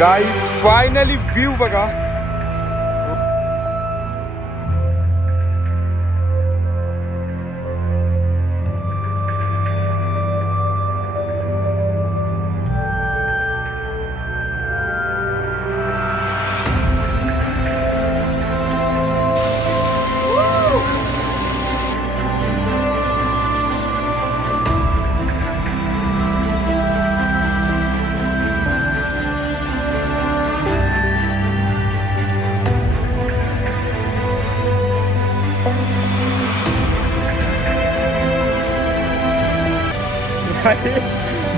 Guys finally view बघा.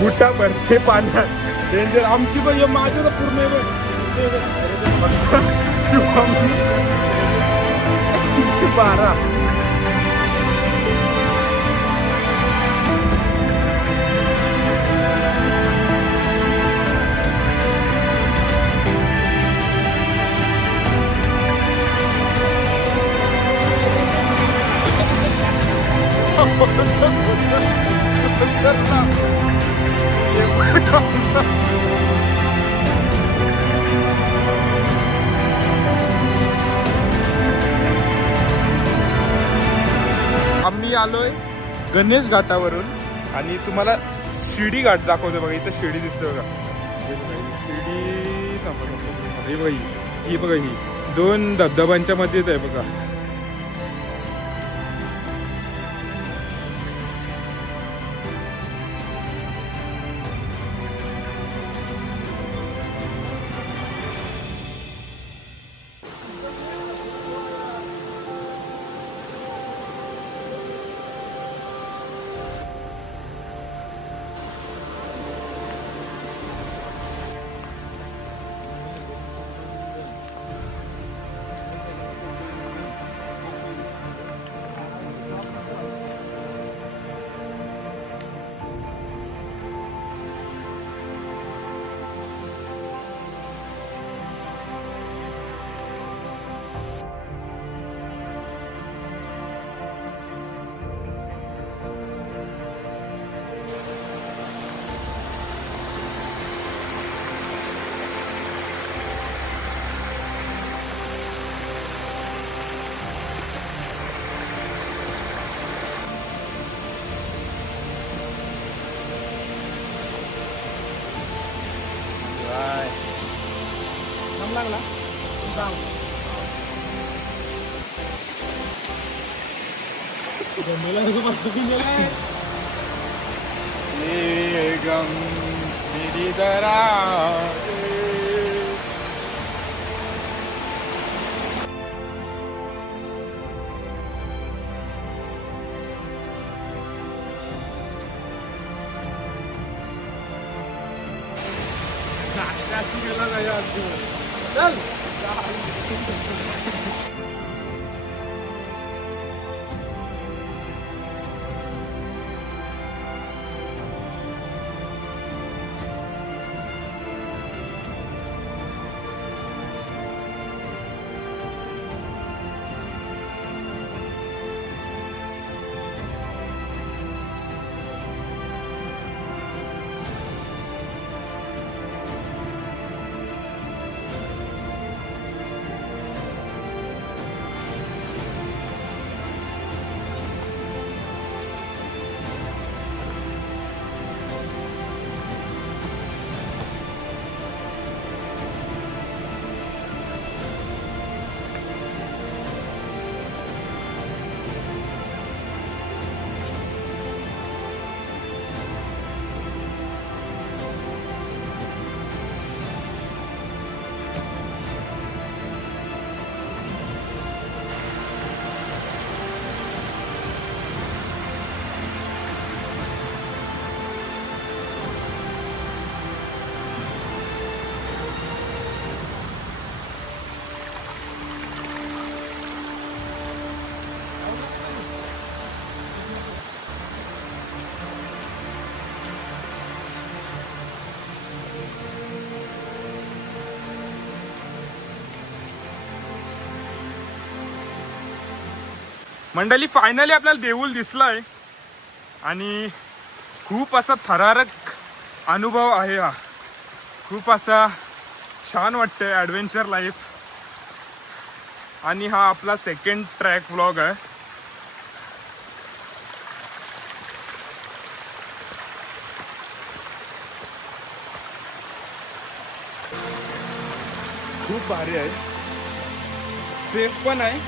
बुट्टा भरते पाण्यात डेंजर. आमची पण माझं तर पूर्ण शिवम 12. आम्ही आलोय गणेश घाटावरून आणि तुम्हाला शिडी घाट दाखवतो बघा. इथं शिडी दिसते बघा. शिडी हे बघा, ही बघा, ही 2 धबधब्यांच्या मध्येच आहे बघा. लागला गम मेरी दरा. चल मंडळी फायनली आपल्याला देऊळ दिसलाय आणि खूप असा थरारक अनुभव आहे हा. खूप असा छान वाटतंय ॲडव्हेंचर लाईफ. आणि हा आपला सेकंड ट्रॅक व्लॉग आहे. खूप भारी आहे, सेफ पण आहे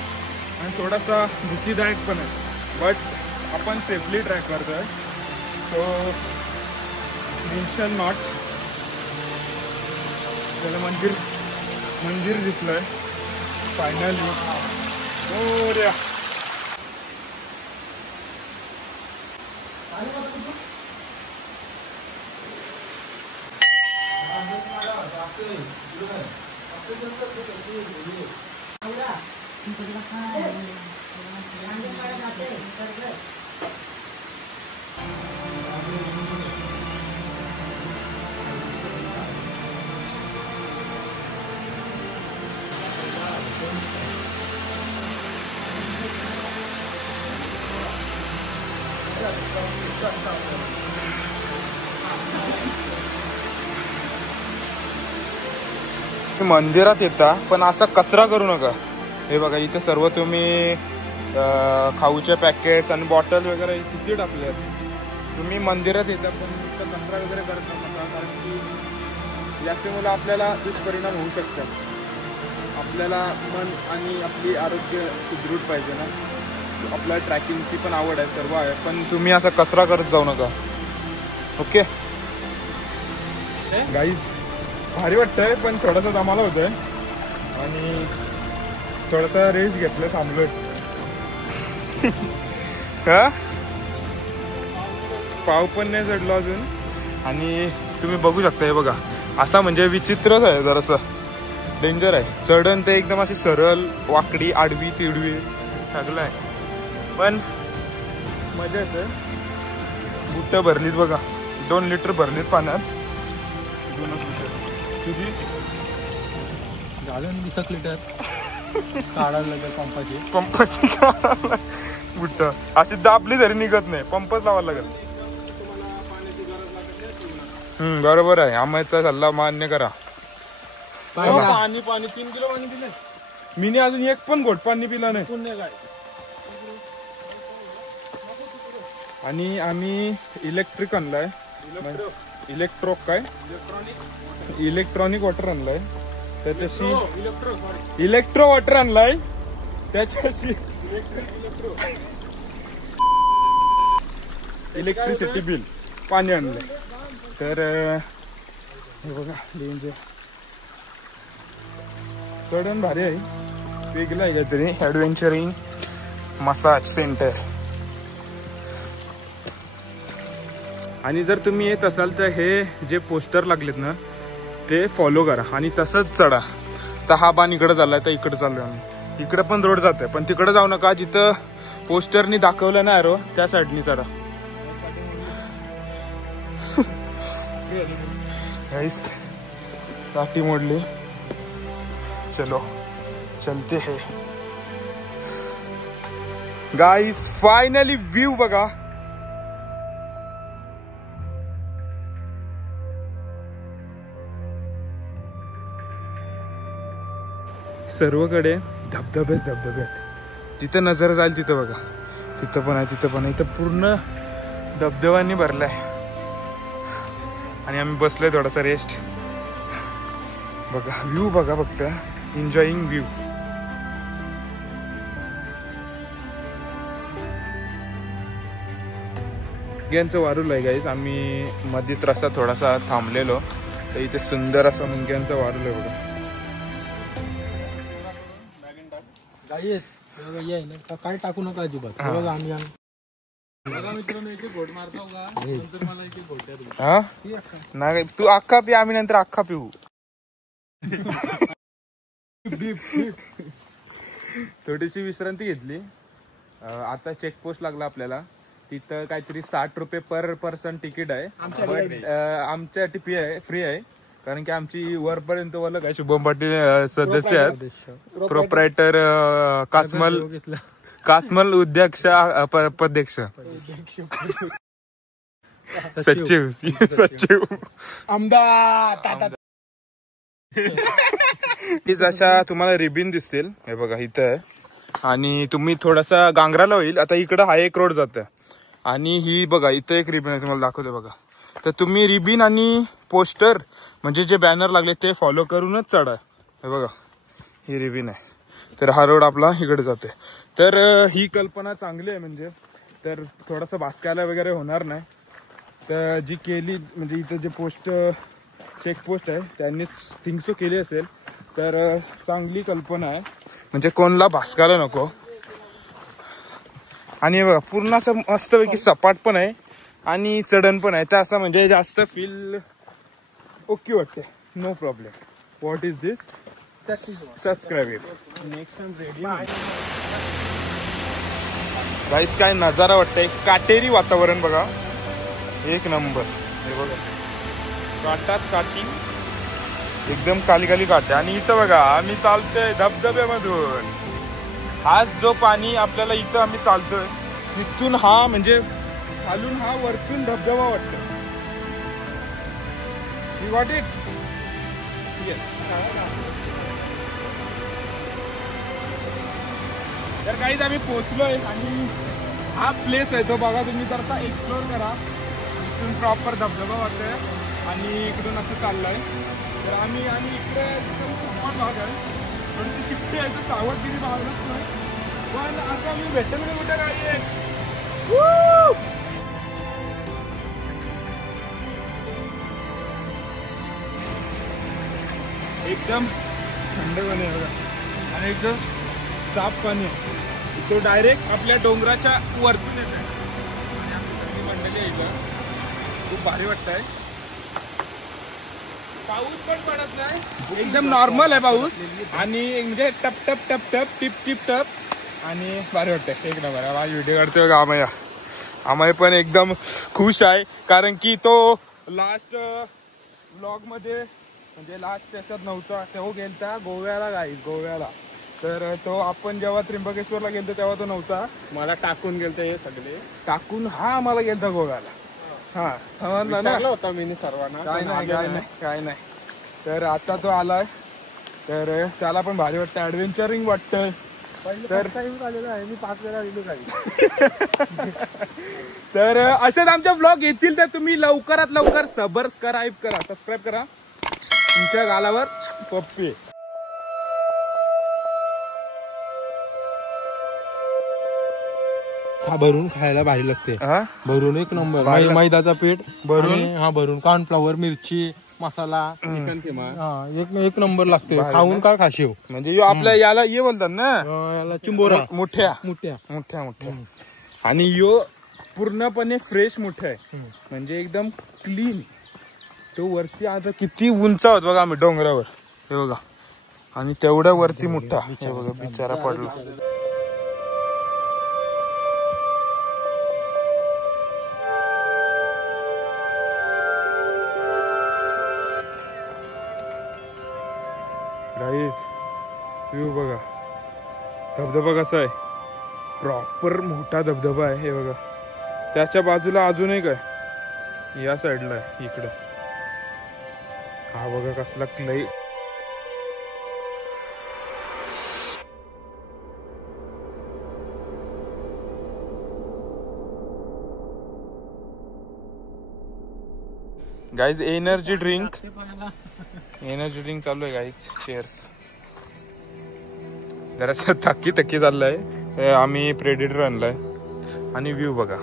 आणि थोडासा भीतीदायक पण आहे. बट आपण सेफली ट्रॅक करतोय, सो टेन्शन नॉट. त्याला मंदिर दिसलंय फायनली. हो रे, मंदिरात येता पण असा कचरा करू नका. हे बघा इथे सर्व तुम्ही खाऊचे पॅकेट्स आणि बॉटल वगैरे किती टाकले आहेत. तुम्ही मंदिरात येता पण इथं कचरा वगैरे करत नका, कारण की याच्यामुळे आपल्याला दुष्परिणाम होऊ शकतात. आपल्याला मन आणि आपली आरोग्य सुदृढ पाहिजे ना. आपल्या ट्रॅकिंगची पण आवड आहे, सर्व आहे, पण तुम्ही असा कचरा करत जाऊ नका. ओके गाईज, भारी वाटतंय पण थोडंसं दमाला होतंय आणि थोडासा रेस्ट घेतलं, थांबलोय. हा पाव पण नाही चढलो अजून. आणि तुम्ही बघू शकता, हे बघा असा म्हणजे विचित्रच आहे, जरासं डेंजर आहे. चढण ते एकदम अशी सरळ वाकडी आडवी तिडवी सगळं आहे, पण मजा येते. बुट्ट भरलीत बघा, 2 लिटर भरलीत पाण्यात. 2 लिटर किती झालं, 20 लिटर काढायला लागेल पंपाची बुट्ट अशी दाबली तरी निघत नाही, पंपच लावायला लागेल. बरोबर आहे, आम्हाचा सल्ला मान्य करा. पाणी 3 किलो पाणी पिलं मी, अजून एक पण घोट पाणी पिलं नाही. आणि आम्ही इलेक्ट्रिक आणलाय, इलेक्ट्रॉनिक वॉटर आणलाय, त्याच्याशी इलेक्ट्रो वॉटर आणलाय, त्याच्याशी इलेक्ट्रिसिटी बिल पाणी आणलंय. तर हे बघा डेंजर चढण भारी आहे, वेगळं आहे काहीतरी. ॲडव्हेंचरिंग मसाज सेंटर. आणि जर तुम्ही येत असाल तर हे जे पोस्टर लागलेत ना ते फॉलो करा आणि तसंच चढा. तर हा बाण इकडे चाललाय, तर इकडे चाललोय आम्ही. इकडे पण रोड जात आहे, पण तिकडे जाऊ नका. जिथं पोस्टरनी दाखवलं ना एरो, त्या साईडनी चढा. काठी मोडली, चलो चलते हैं गाइस. फायनली व्यू बघा. सर्वकडे धबधबेच धबधबे आहेत. जिथं नजर जाईल तिथं बघा, तिथं पण आहे, तिथं पण आहे. इथं पूर्ण धबधब्यांनी भरलाय आणि आम्ही बसलोय थोडासा रेस्ट. बघा व्ह्यू बघा, फक्त एन्जॉईंग व्ह्यू. मुंग्यांचं वारूल आहे गाईज. आम्ही मधीत रस्ता थोडासा थांबलेलो, तर इथे सुंदर असा मुंग्यांचा वारूल आहे बघा. काय टाकू नका अजिबात. आम्ही नाही तू अख्खा पी, आम्ही नंतर अख्खा पिऊ. थोडीशी विश्रांती घेतली. आता चेकपोस्ट लागला आपल्याला. तिथं काहीतरी 60 रुपये पर पर्सन तिकीट आहे. बट आमच्यासाठी फ्री आहे, कारण की आमची वरपर्यंत वाला काय शुभम पाटील सदस्य आहेत, प्रोप्रायटर कासमल अध्यक्ष उपाध्यक्ष सचिव आमदार हीच अशा तुम्हाला रिबिन दिसतील, हे बघा इथं आहे. आणि तुम्ही थोडासा गांगराला होईल, आता इकडं हा एक रोड जातं आणि ही बघा इथं एक रिबिन आहे, तुम्हाला दाखवते बघा. तर तुम्ही रिबिन आणि पोस्टर म्हणजे जे बॅनर लागले ते फॉलो करूनच चढा. हे बघा ही रिबिन आहे, तर हा रोड आपला इकडे जाते. तर ही कल्पना चांगली आहे, म्हणजे तर थोडासा भासकायला वगैरे होणार नाही. तर जी केली म्हणजे इथं जे चेकपोस्ट आहे त्यांनीच थिंक सो केली असेल, तर चांगली कल्पना आहे, म्हणजे कोणला भासकायला नको. आणि बघा पूर्ण असं मस्तपैकी सपाट पण आहे आणि चढण पण आहे, तर असं म्हणजे जास्त फील ओके वाटते. No problem. What is this? Subscribe. Next time ready. Guys काय नजारा वाटतंय, काटेरी वातावरण बघा, एक नंबर. हे बघा काटात काठी, एकदम काली काली काटे. आणि इथं बघा आम्ही चालतोय धबधब्यामधून. हाच जो पाणी आपल्याला इथं आम्ही चालतोय तिथून हा म्हणजे खालून हा वरतून धबधबा वाटतो. You got it? येस. तर काहीच आम्ही पोहोचलोय आणि हा प्लेस आहे तो बघा तुम्ही, जरासा एक्सप्लोर करा. इथून प्रॉपर धबधबा वाटतोय आणि इकडून असं चाललंय. तर आम्ही आणि इकडे सपाट भाग आहे, थोडीशी चिपटी आहे, तर सावधगिरी बाळगत नाही. पण आता मी भेटेल ना कुठे गाडी आहे. एकदम थंड पाणी आहे बघा आणि एकदम साफ पाणी आहे. तो डायरेक्ट आपल्या डोंगराच्या वरतून येत आहे आणि आपली सगळी मंडळी आहे इथं. खूप भारी वाटतंय. पाऊस पण पडत नाही, एकदम नॉर्मल आहे पाऊस आणि म्हणजे टप टप टप टप टिप टिप टप आणि भारी वाटतंय. एक नंबर. माझी व्हिडिओ काढतोय बघा आमया. आम्ही पण एकदम खुश आहे, कारण की तो लास्ट व्लॉग मध्ये म्हणजे लास्ट त्याच्यात नव्हता, तो गेलता गोव्याला गाईस, गोव्याला. तर तो आपण जेव्हा त्र्यंबकेश्वरला गेलतो तेव्हा तो नव्हता, मला टाकून गेलतो. हे सगळे टाकून हा आम्हाला गेलता गोव्याला. हा समजला होता मी सर्वांना, काय नाही. तर आता तो आलाय, तर त्याला पण भारी वाटतं, ऍडव्हेंचरिंग वाटतंय. तर आहे मी 5 वेळा गेलो काही. तर असेच आमच्या ब्लॉग येतील, तर तुम्ही लवकरात लवकर सबस्क्राईब करा तुमच्या गालावर पप्पी. हा भरून खायला भारी लागते. भरून एक नंबर. मैदाचा पीठ भरून, हा भरून कॉर्नफ्लॉवर, मिरची, मसाला, एक नंबर लागते. खाऊन काय खाशीव. म्हणजे आपल्या याला ये बोलतात ना, याला चिंबोरा. मोठ्या मोठ्या मोठ्या मोठ्या. आणि यो पूर्णपणे फ्रेश मोठा आहे, म्हणजे एकदम क्लीन. तो वरती आता किती उंच आहोत बघा आम्ही डोंगरावर, हे बघा. आणि तेवढ्या वरती मोठा, हे बघा बिचारा पडला. व्ह्यू बघा, धबधबा कसा आहे, प्रॉपर मोठा धबधबा आहे. हे बघा त्याच्या बाजूला अजून एक आहे, या साईडला आहे इकडं. हा बघा कसला क्लाई. गाईज एनर्जी ड्रिंक चालू आहे गाईज. चेअर्स. जरासं थक्की चाललंय. आम्ही प्रेडिटर आणलाय आणि व्ह्यू बघा.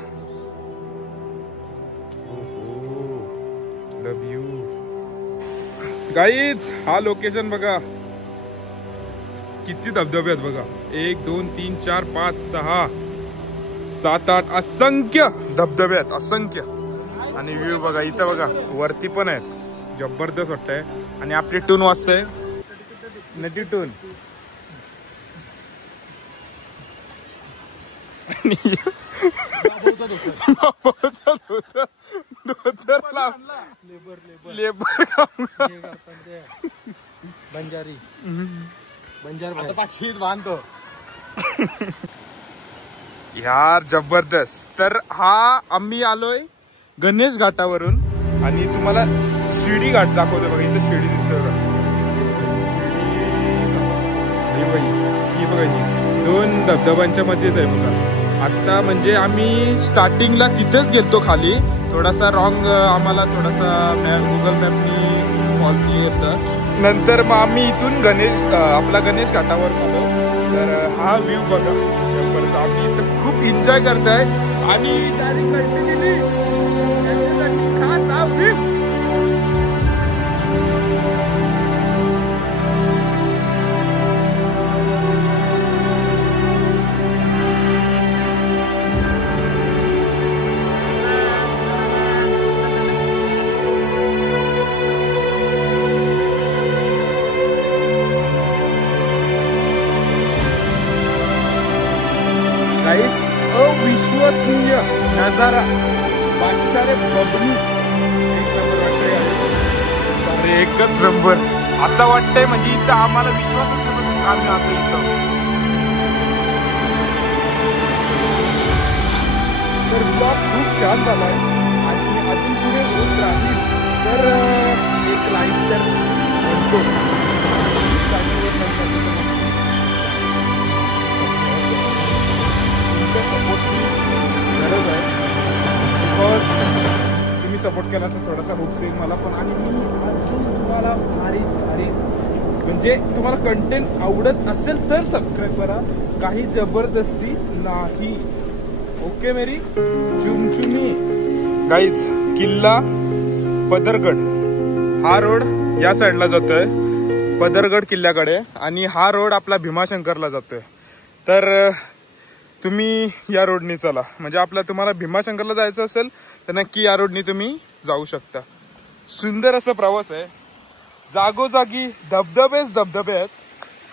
लव यू गाईज. हा लोकेशन बघा, किती धबधबे आहेत बघा. 1 2 3 4 5 6 7 8 असंख्य धबधबे आहेत, असंख्य. आणि व्ह्यू बघा इथं बघा, वरती पण आहेत. जबरदस्त वाटतंय. आणि आपली टून वाजते, नटी टून. बांधतो यार, जबरदस्त. तर हा आम्ही आलोय गणेश घाटावरून आणि तुम्हाला शिडी घाट दाखवतो बघा. इथं शिडी दिसतोय बघा, बघा ही बघा ही 2 धबधब्यांच्या मध्येच आहे बघा. आता म्हणजे आम्ही स्टार्टिंगला तिथेच गेलतो खाली, थोडासा रॉंग आम्हाला थोडासा गुगल मॅपनी फॉल केला. नंतर मग आम्ही इथून आपला गणेश घाटावर आलो. तर हा व्ह्यू बघा, परत आम्ही इथं खूप एन्जॉय करताय आणि त्याने कंटिन्यूली त्याच्यासाठी खास हा व्ह्यू. अविश्वसनीय नजारा, बादशाह बबलू एकच नंबर असं वाटतंय. म्हणजे इथं आम्हाला विश्वासच नाही आम्ही आता इथं. तर ब्लॉग खूप छान झालाय आणि अजून पुढे होत राहील. तर एक लाईक तर म्हणतो सपोर्टची गरज आहे. बिकॉज तुम्ही सपोर्ट केला तर थोडासा होप्स येईल मला पण. आणि मी अजून तुम्हाला भारी म्हणजे तुम्हाला कंटेंट आवडत असेल तर सबस्क्राईब करा, काही जबरदस्ती नाही. ओके मेरी चुमचुमी गाईज. किल्ला पदरगड हा रोड या साईडला जातोय पदरगड किल्ल्याकडे, आणि हा रोड आपला भीमाशंकरला जातोय. तर तुम्ही या रोडनी चला, म्हणजे तुम्हाला भीमाशंकरला जायचं असेल तर नक्की या रोडनी तुम्ही जाऊ शकता. सुंदर असा प्रवास आहे, जागोजागी धबधबेच धबधबे आहेत.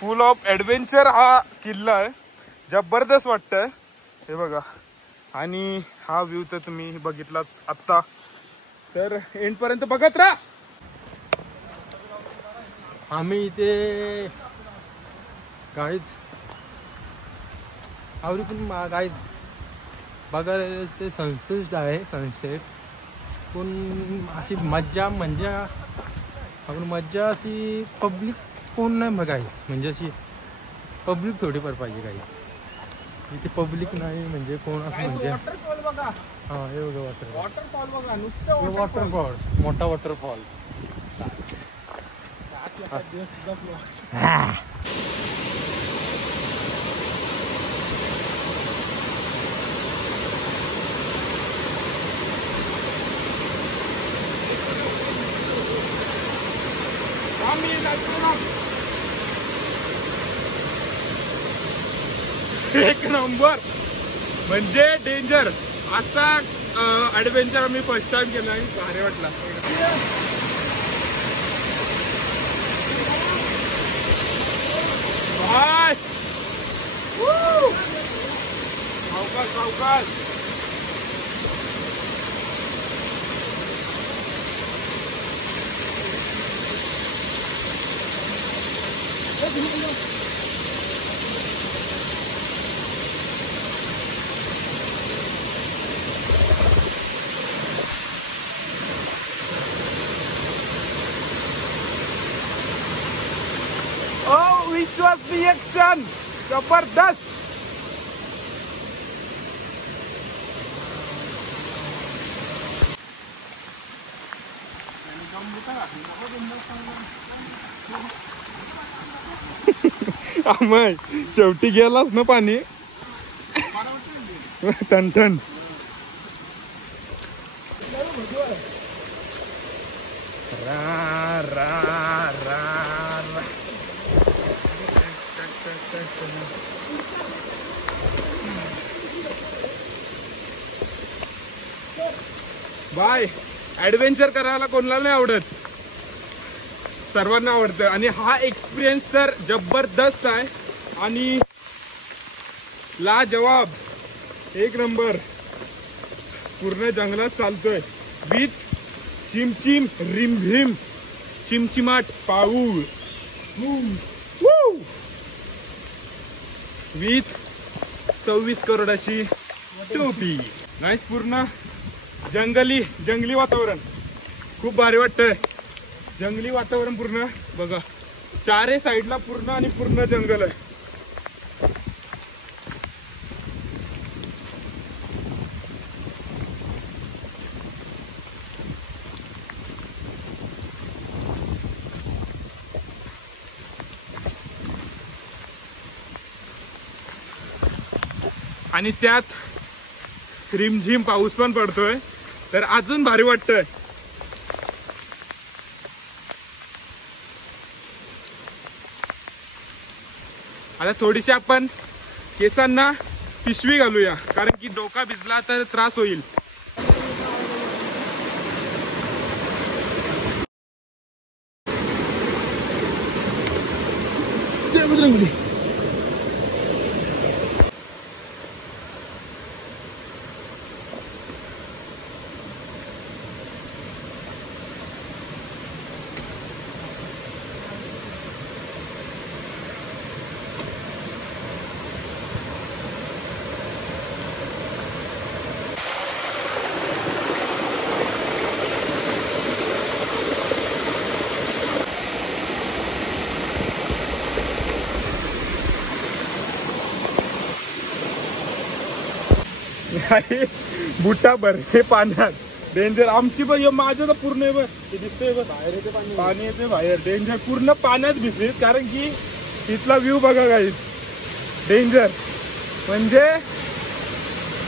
फुल ऑफ ऍडव्हेंचर हा किल्ला आहे, जबरदस्त वाटतंय हे बघा. आणि हा व्ह्यू तर तुम्ही बघितलाच आत्ता, तर एंड पर्यंत बघत राहा. आम्ही इथे गाईज आवडी पण गाईज बघायला ते सनसेट आहे. सनसेट पण अशी मज्जा म्हणजे आपण मज्जा अशी पब्लिक कोण नाही बघायची, म्हणजे अशी पब्लिक थोडीफार पाहिजे. काही इथे पब्लिक नाही म्हणजे कोण असं म्हणजे वॉटरफॉल बघा. हा हे बघा वॉटरफॉल बघा, नुसतं वॉटरफॉल, मोठा वॉटरफॉल. एक नंबर म्हणजे डेंजर असा ऍडव्हेंचर आम्ही फर्स्ट टाइम केला आणि भारी वाटला. सावकाश सावकाश. विश्वासनीय क्षण जबरदस्त. आम्ही शेवटी गेलाच ना पाणी टन. रा रा रा बाय. ऍडव्हेंचर करायला कोणाला नाही आवडत, सर्वांना आवडतं. आणि हा एक्सपिरियन्स तर जबरदस्त आहे आणि लाजवाब, एक नंबर. पूर्ण जंगलात चालतोय विथ चिमचिम रिमझिम चिमचिमाट पाऊस विथ 26 करोडाची टोपी. नाहीच पूर्ण जंगली वातावरण खूप भारी वाटतंय. जंगली वातावरण पूर्ण बघा, चारही साईडला पूर्ण आणि पूर्ण जंगल आहे. आणि त्यात रिमझिम पाऊस पण पडतोय, तर अजून भारी वाटतंय. आता थोडीशी आपण केसांना पिशवी घालूया, कारण की डोका भिजला तर त्रास होईल. बुट्टा भर हे पाण्यात डेंजर. आमची पण माझं तर पूर्ण आहे बघ, दिसतंय बघ बाहेर येते पाणी येते बाहेर. डेंजर पूर्ण पाण्यात भिजले, कारण की इथला व्ह्यू बघा काही डेंजर. म्हणजे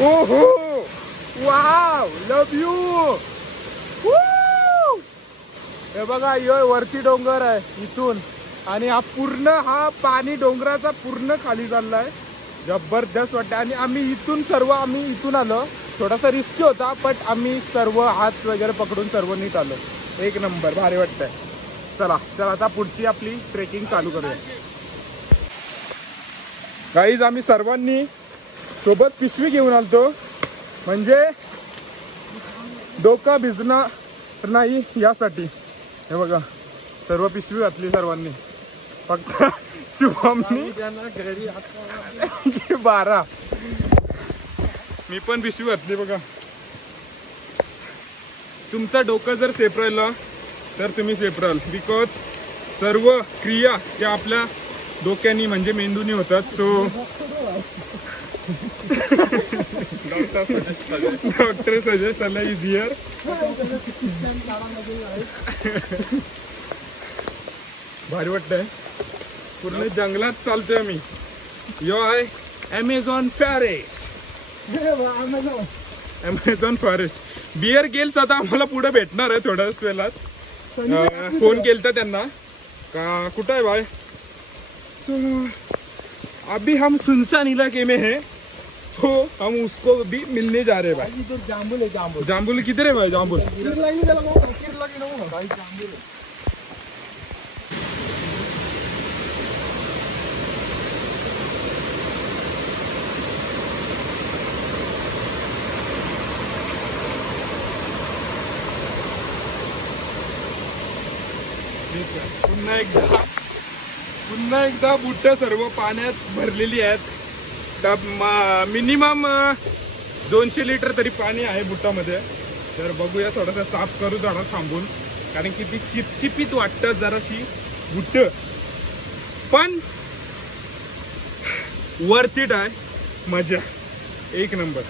ओहो वाव लव यू. हे बघा यो वरती डोंगर आहे इथून, आणि हा पाणी डोंगराचा पूर्ण खाली चाललाय. जबरदस्त वाटतं. आणि आम्ही इथून आलो. थोडासा रिस्की होता, बट आम्ही सर्व हात वगैरे पकडून सर्व नीट आलो. एक नंबर भारी वाटतंय. चला आता पुढची आपली ट्रेकिंग चालू करूया. गाईज आम्ही सर्वांनी सोबत पिशवी घेऊन आलतो, म्हणजे डोका भिजणार नाही यासाठी. हे बघा सर्व पिशवी घातली सर्वांनी, फक्त शिवमनी 12. मी पण पिशवी घातली बघा. तुमचा डोकं जर सेफ राहिला तर तुम्ही सेफ राहाल, बिकॉज सर्व क्रिया या आपल्या डोक्यानी म्हणजे मेंदूनी होतात. So doctor suggest is here. भारी वाटतंय. पूर्ण जंगलात चालतोय आम्ही. यो आहे अमेझॉन फॉरेस्ट. बियर गेल्स आता आम्हाला पुढे भेटणार आहे थोड्याच वेळात. फोन केलता त्यांना का कुठं आहे भाई, तो अभी हम सुनसान इलाके में है, तो हम उसको भी मिलने जा रहे हैं भाई. जाम्बुल किधर है भाई? जाम्बुल पुन्हा एकदा बुट्ट सर्व पाण्यात भरलेली आहेत. मिनिमम 200 लिटर तरी पाणी आहे बुट्टामध्ये. तर बघूया, थोडासा साफ करू जरा थांबून, कारण की ती चिपचिपीत वाटतं जराशी बुट्ट, पण वर्थ इट आहे. मजा एक नंबर.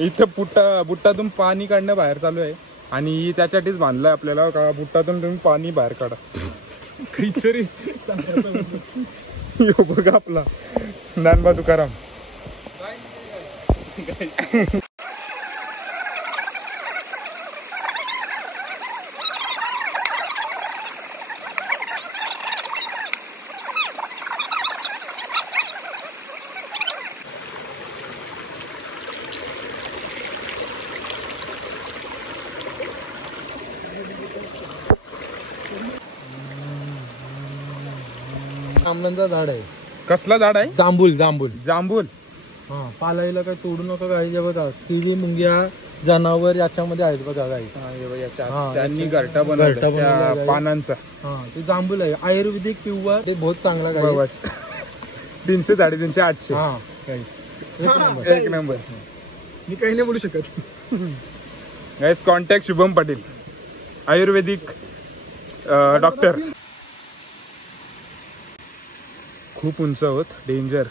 इथं बुट्टातून पाणी काढणं बाहेर चालू आहे, आणि त्यासाठीच बांधलंय आपल्याला का बुट्टातून तुम्ही पाणी बाहेर काढा. काहीतरी बघा आपला ज्ञानबा तुकाराम. जांभळाचं झाड आहे. कसला झाड आहे? जांभूल. जांभूल. हा, पालायला काय तोडू नका गाई. बघा किवी मुंग्या जनावर याच्यामध्ये आहेत बघा गाई. त्यांनी घरटा बनवला पानांचा. हा, ते जांभूल आहे. आयुर्वेदिक किंवा ते बहुत चांगला गाई. 300 350 800. हा, एक नंबर. मी काही नाही बोलू शकत. गाइस कॉन्टॅक्ट शुभम पाटील, आयुर्वेदिक डॉक्टर. खूप उंच होत, डेंजर.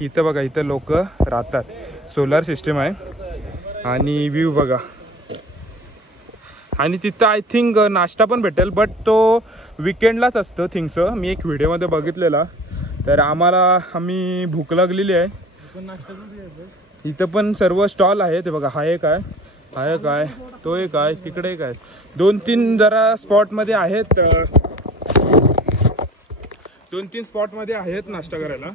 इथं बघा, इथं लोक राहतात. सोलार सिस्टम आहे आणि व्ह्यू बघा. आणि तिथं आय थिंक नाश्ता पण भेटेल, बट तो विकेंडलाच असतो थिंक. मी एक व्हिडिओमध्ये बघितलेला. तर आम्ही भूक लागलेली आहे. इथं पण सर्व स्टॉल आहे. ते बघा, हा एक आहे, हा एक आहे, तो एक आहे, तिकडे एक आहे. 2-3 जरा स्पॉटमध्ये आहेत, 2-3 स्पॉटमध्ये आहेत नाश्ता करायला.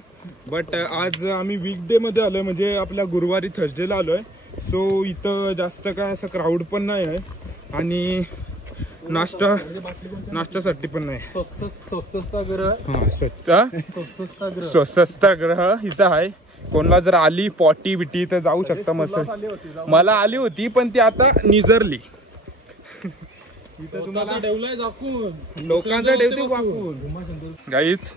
बट आज आम्ही वीकडे मध्ये आलोय, म्हणजे आपल्या गुरुवारी थर्सडेला आलोय. सो इथं जास्त काय असं क्राऊड पण नाही आहे आणि नाश्त्यासाठी पण नाही. स्वस्तग्रह इथं आहे. कोणाला जर आली पॉटी बिटी तर जाऊ शकता मस्त. मला आली होती पण ती आता निजरली. तुम्हाला ठेवलाय दाखवून, लोकांचा ठेवते वाकून. गाईज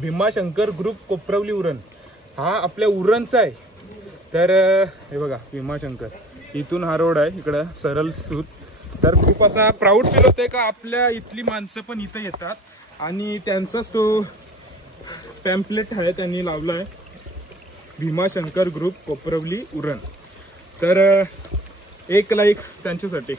भीमाशंकर ग्रुप कोपरवली उरण, हा आपल्या उरणचा आहे. तर हे बघा भीमाशंकर, इथून हा रोड आहे इकडं सरळ सूत. तर खूप असा प्राऊड फील होतंय का आपल्या इथली माणसं पण इथं येतात. आणि त्यांचाच तो पॅम्पलेट आहे त्यांनी लावलाय, भीमाशंकर ग्रुप कोपरवली उरण. तर एक लाईक त्यांच्यासाठी.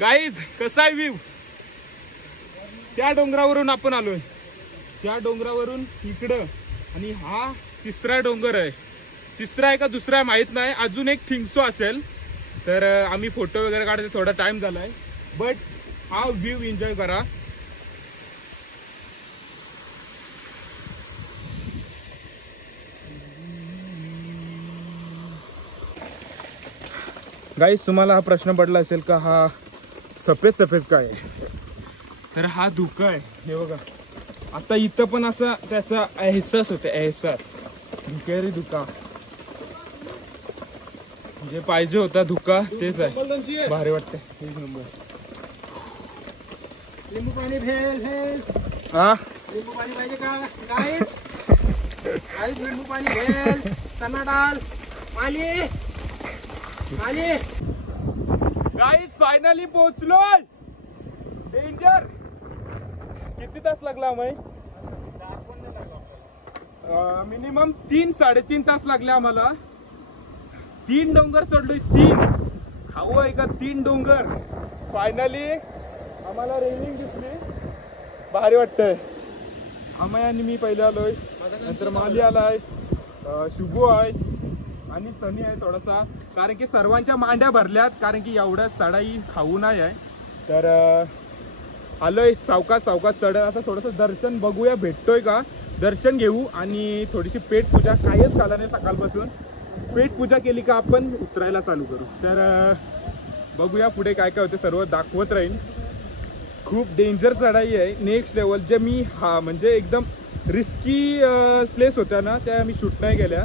गाईज कसा आहे व्ह्यू? त्या डोंगरावरून आपण आलोय, त्या डोंगरावरून इकडं. आणि हा तिसरा डोंगर आहे. तिसरा आहे का दुसरा आहे माहित नाही, अजून एक थिंगसो असेल. तर आम्ही फोटो वगैरे काढायचा थोडा टाइम झालाय. बट हा व्ह्यू एन्जॉय करा. गाईज तुम्हाला हा प्रश्न पडला असेल का हा सफेद सफेद काय आहे? तर हा धुका आहे. हे बघा, आता इथं पण असा त्याचा एहसास होते, एहसास. धुकेरी धुका जे पाहिजे होता धुका तेच आहे. भारी वाटते. एक नंबर. लिंबू पाणी भेल भेल. हा लिंबू पाणी पाहिजे का गाईज? गाईज लिंबू पाणी भेल, चना डाल, माली माली. गाईज फायनली पोहोचलोय. डेंजर. किती तास लागला आम्ही? मिनिमम 3-3.5 तास लागले आम्हाला. 3 डोंगर चढलोय. 3 हवं आहे का 3 डोंगर. फायनली आम्हाला रेलिंग दिसली, भारी वाटतंय. अमय आणि मी पहिले आलोय, नंतर माली आलाय, शुभू आहे आणि सनी आहे थोडासा. कारण की सर्वांच्या मांड्या भरल्यात, कारण की एवढ्याच चढाई खाऊ नाही आहे. तर आलोय सावकाश सावकाश चढ. आता थोडंसं दर्शन बघूया भेटतोय का, दर्शन घेऊ आणि थोडीशी पेटपूजा. काहीच खाल्लं नाही सकाळपासून. पेटपूजा केली का आपण उतरायला चालू करू. तर बघूया पुढे काय काय होते, सर्व दाखवत राहीन. खूप डेंजर चढाई आहे, नेक्स्ट लेवल. जे मी म्हणजे एकदम रिस्की प्लेस होत्या ना, त्या मी शूट नाही केल्या.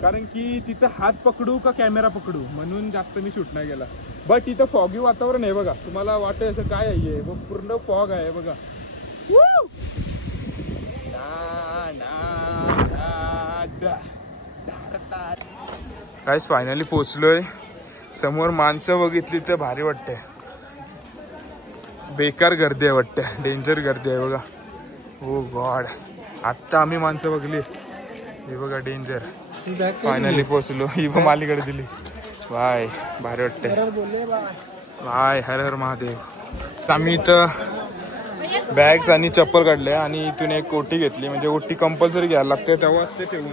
कारण की तिथं हात पकडू का कॅमेरा पकडू म्हणून जास्त मी शूट नाही केला. बट तिथं फॉगी वातावरण आहे बघा. तुम्हाला वाटतं असं काय आहे, पूर्ण फॉग आहे बघा. गाइस फायनली पोहोचलोय. समोर माणसं बघितली तर भारी वाटते. बेकार गर्दी आहे वाटते, डेंजर गर्दी आहे बघा. ओ गॉड, आत्ता आम्ही माणसं बघली. हे बघा डेंजर. फायनली पोहोचलो. ही पण मालीकडे दिली. बाय, भारी वाटते. बाय, हर हर महादेव. आम्ही इथं बॅग्स आणि चप्पल काढले आणि इथून एक ओटी घेतली. म्हणजे ओटी कंपल्सरी घ्यायला लागते, तेव्हाच ते ठेवून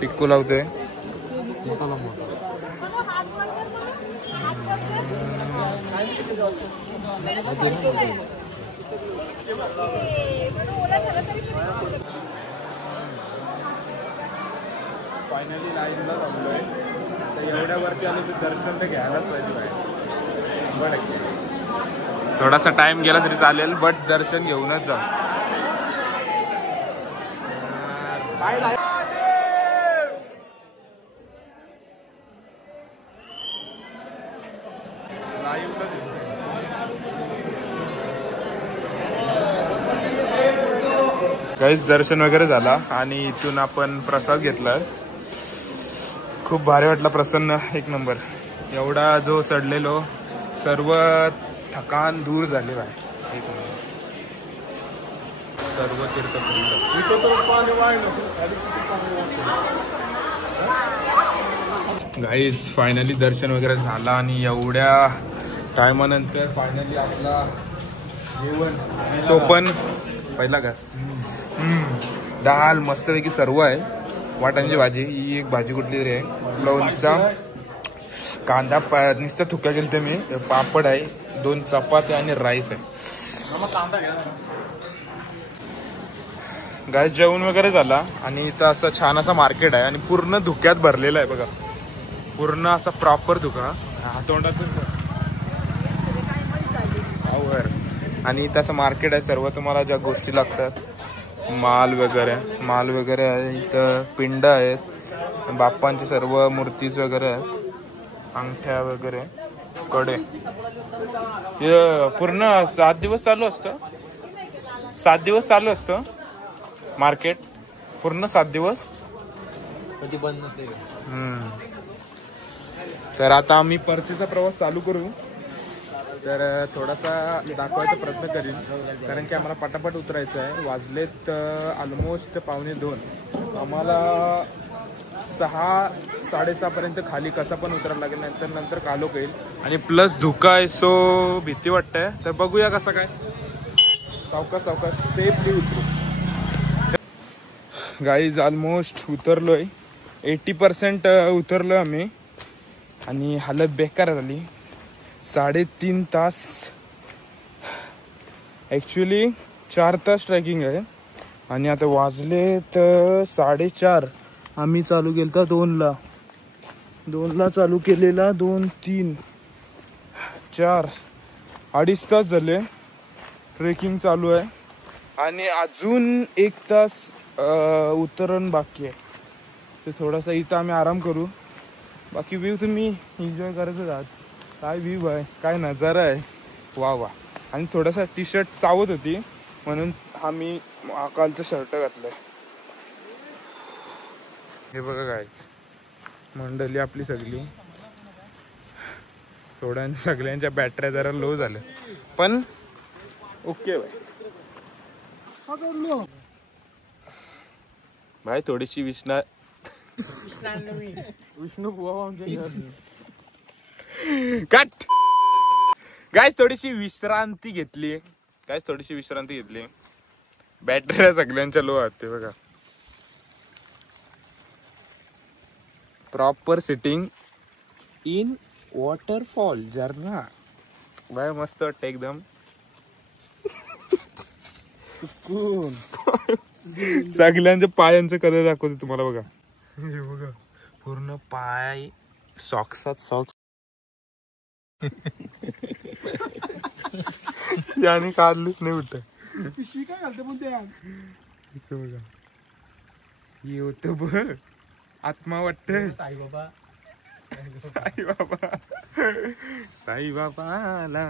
टिक्कू लावते. फायनली लाईनला थांबलोय. तर एवढ्यावरती आलो तर दर्शन तर घ्यायलाच पाहिजे बाहेर. थोडासा टाइम गेला तरी चालेल, बट दर्शन घेऊनच जा. काहीच दर्शन वगैरे झाला आणि इथून आपण प्रसाद घेतला. खूप भारी वाटला, प्रसन्न, एक नंबर. एवढा जो चढलेलो सर्व थकान दूर झाली बाय. एक नंबर सर्व तीर्थपुंड. गाईज फायनली दर्शन वगैरे झाला आणि एवढ्या टायमानंतर फायनली आपला जेवण, तो पण पहिला घास. दाल मस्तपैकी सर्व आहे. वाटाण्याची भाजी, ही एक भाजी कुठली तरी आहे, लोणचा, कांदा नुसतं थुक्या गेलं ते मी, पापड आहे, 2 चपात्या आणि राईस आहे. गाय जेवण वगैरे झाला आणि इथं असं छान असा मार्केट आहे आणि पूर्ण धुक्यात भरलेला आहे बघा. पूर्ण असा प्रॉपर धुका तोंडातून. आणि इथं असं मार्केट आहे. सर्व तुम्हाला ज्या गोष्टी लागतात, माल वगैरे आहे. इथं पिंड आहेत, बाप्पांचे सर्व मूर्तीज वगैरे आहेत, अंगठ्या वगैरे, कडे. पूर्ण 7 दिवस चालू असतं. 7 दिवस चालू असतं मार्केट, पूर्ण 7 दिवस बंद नसते. तर आता आम्ही परतीचा प्रवास चालू करू. तर थोडासा दाखवायचा प्रयत्न करीन, कारण की आम्हाला पटापट उतरायचं आहे. वाजलेत ऑलमोस्ट 1:45. आम्हाला 6-6:30 पर्यंत खाली कसा पण उतरायला लागेल, नंतर कालोख येईल आणि प्लस धुका आहे, सो भीती वाटतंय. तर बघूया कसं काय, सावकाश सेफली उतरू. गाईज ऑलमोस्ट उतरलोय, 80% उतरलोय आम्ही आणि हालत बेकार झाली. 3.5 तास, ॲक्च्युली 4 तास ट्रॅकिंग आहे आणि आता वाजले तर 4:30. आम्ही चालू केलं 2ला चालू केलेला, 2, 3, 4, 2.5 तास झाले ट्रेकिंग चालू आहे आणि अजून 1 तास उतरण बाकी आहे. तर थोडासा इथं आम्ही आराम करू. बाकी व्ह्यू तुम्ही एन्जॉय करायचं आहात. काय व्ह्यू आहे, काय नजारा आहे, वा. आणि थोडासा टी-शर्ट चावत होती म्हणून आम्ही कालचं शर्ट घातलंय. हे बघा काय मंडळी आपली सगळी. सगळ्यांच्या बॅटऱ्या जरा लो झाल्या, पण ओके भाई. थोडीशी विष्णू कट गाइस, थोडीशी विश्रांती घेतली. बॅटऱ्या सगळ्यांच्या लो आहेत ते बघा. प्रॉपर सिटिंग इन वॉटरफॉल झरणा. बाय मस्त वाटतं एकदम. सगळ्यांच्या पायांचं कधी दाखवतो तुम्हाला बघा. हे बघा पूर्ण पाय सॉक्सात सॉक्स. याने काढलीच नाही उठ. पिशवी काय घालते पण ते बघा. हे होतं बघ आत्मा वाटत. साईबाबाला